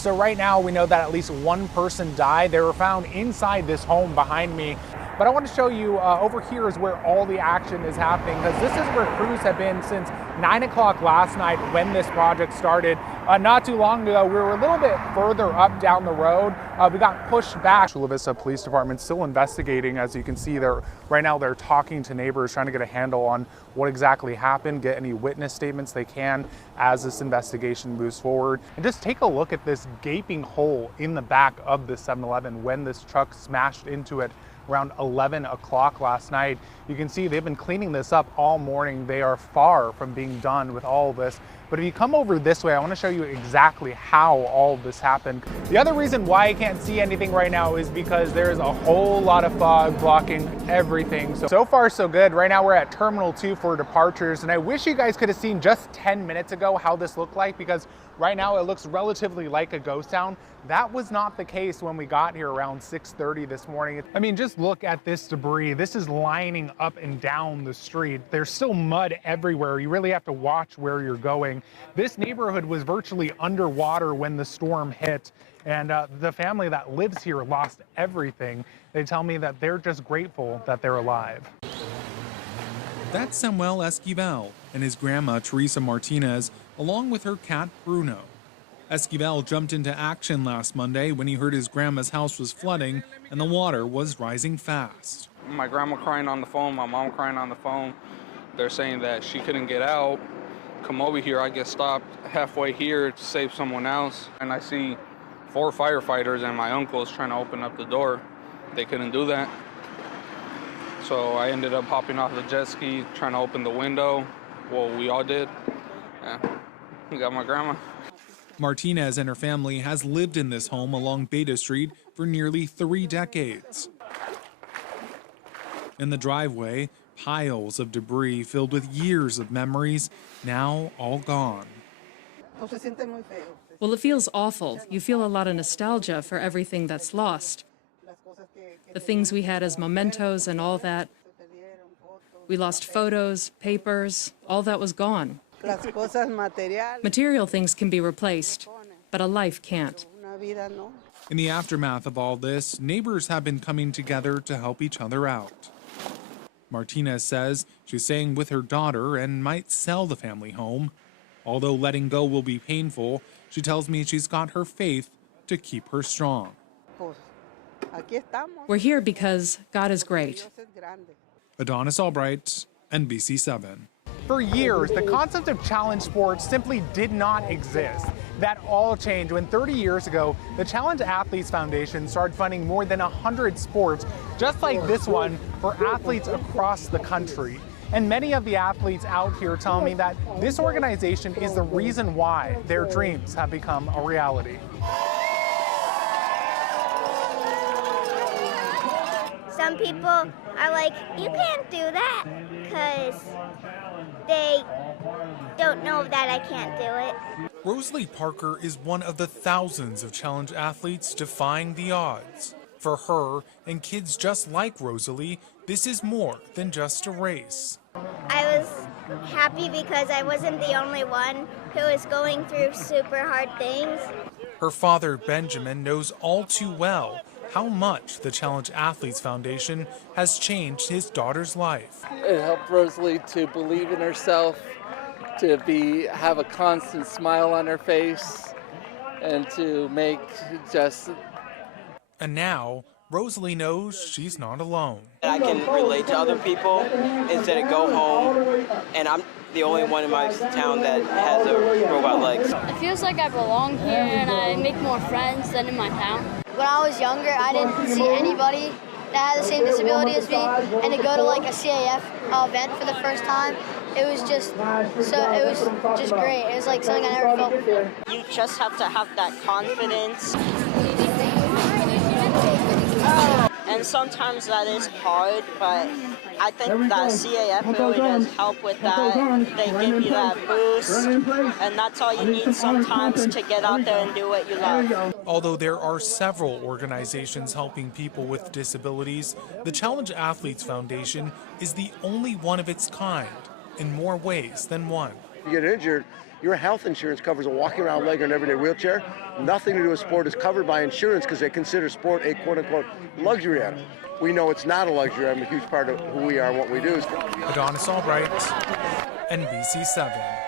So right now we know that at least one person died. They were found inside this home behind me. But I want to show you over here is where all the action is happening, because this is where crews have been since 9 o'clock last night when this project started. Not too long ago, we were a little bit further up down the road. We got pushed back. Chula Vista Police Department still investigating. As you can see, right now they're talking to neighbors, trying to get a handle on what exactly happened, get any witness statements they can as this investigation moves forward. And just take a look at this gaping hole in the back of the 7-Eleven when this truck smashed into it around 11 o'clock last night. You can see they've been cleaning this up all morning. They are far from being done with all of this. But if you come over this way, I want to show you exactly how all of this happened. The other reason why I can't see anything right now is because there's a whole lot of fog blocking everything. So far so good. Right now we're at Terminal 2 for departures, and I wish you guys could have seen just 10 minutes ago how this looked like, because right now it looks relatively like a ghost town. That was not the case when we got here around 6:30 this morning. I mean, just look at this debris. This is lining up and down the street. There's still mud everywhere. You really have to watch where you're going. This neighborhood was virtually underwater when the storm hit, and the family that lives here lost everything. They tell me that they're just grateful that they're alive. That's Samuel Esquivel and his grandma, Teresa Martinez, along with her cat, Bruno. Esquivel jumped into action last Monday when he heard his grandma's house was flooding and the water was rising fast. My grandma crying on the phone, my mom crying on the phone. They're saying that she couldn't get out. Come over here, I get stopped halfway here to save someone else. And I see 4 firefighters and my uncles trying to open up the door. They couldn't do that. So I ended up hopping off the jet ski, trying to open the window. Well, we all did. Yeah, we got my grandma. Martinez and her family has lived in this home along Beta Street for nearly 3 decades. In the driveway, piles of debris filled with years of memories, now all gone. Well, it feels awful. You feel a lot of nostalgia for everything that's lost. The things we had as mementos and all that. We lost photos, papers, all that was gone. Material things can be replaced, but a life can't. In the aftermath of all this, neighbors have been coming together to help each other out. Martinez says she's staying with her daughter and might sell the family home. Although letting go will be painful, she tells me she's got her faith to keep her strong. We're here because God is great. Adonis Albright, NBC7. For years, the concept of challenge sports simply did not exist. That all changed when 30 years ago, the Challenge Athletes Foundation started funding more than 100 sports, just like this one, for athletes across the country. And many of the athletes out here tell me that this organization is the reason why their dreams have become a reality. Some people are like, you can't do that, because they don't know that I can't do it. Rosalie Parker is one of the thousands of challenge athletes defying the odds. For her and kids just like Rosalie, this is more than just a race. I was happy because I wasn't the only one who was going through super hard things. Her father, Benjamin, knows all too well how much the Challenge Athletes Foundation has changed his daughter's life. It helped Rosalie to believe in herself, to have a constant smile on her face, and to make just... And now, Rosalie knows she's not alone. I can relate to other people instead of go home, and I'm the only one in my town that has a robot legs. It feels like I belong here and I make more friends than in my town. When I was younger, I didn't see anybody that had the same disability as me, and to go to like a CAF event for the first time, it was just great. It was like something I never felt before. You just have to have that confidence. And sometimes that is hard, but I think that CAF really does help with that. They give you that boost, and that's all you need sometimes to get out there and do what you love. Although there are several organizations helping people with disabilities, the Challenge Athletes Foundation is the only one of its kind in more ways than one. You get injured, Your health insurance covers a walking around leg or an everyday wheelchair. Nothing to do with sport is covered by insurance because they consider sport a quote-unquote luxury item. We know it's not a luxury item. A huge part of who we are and what we do is. Adonis Albright, NBC7.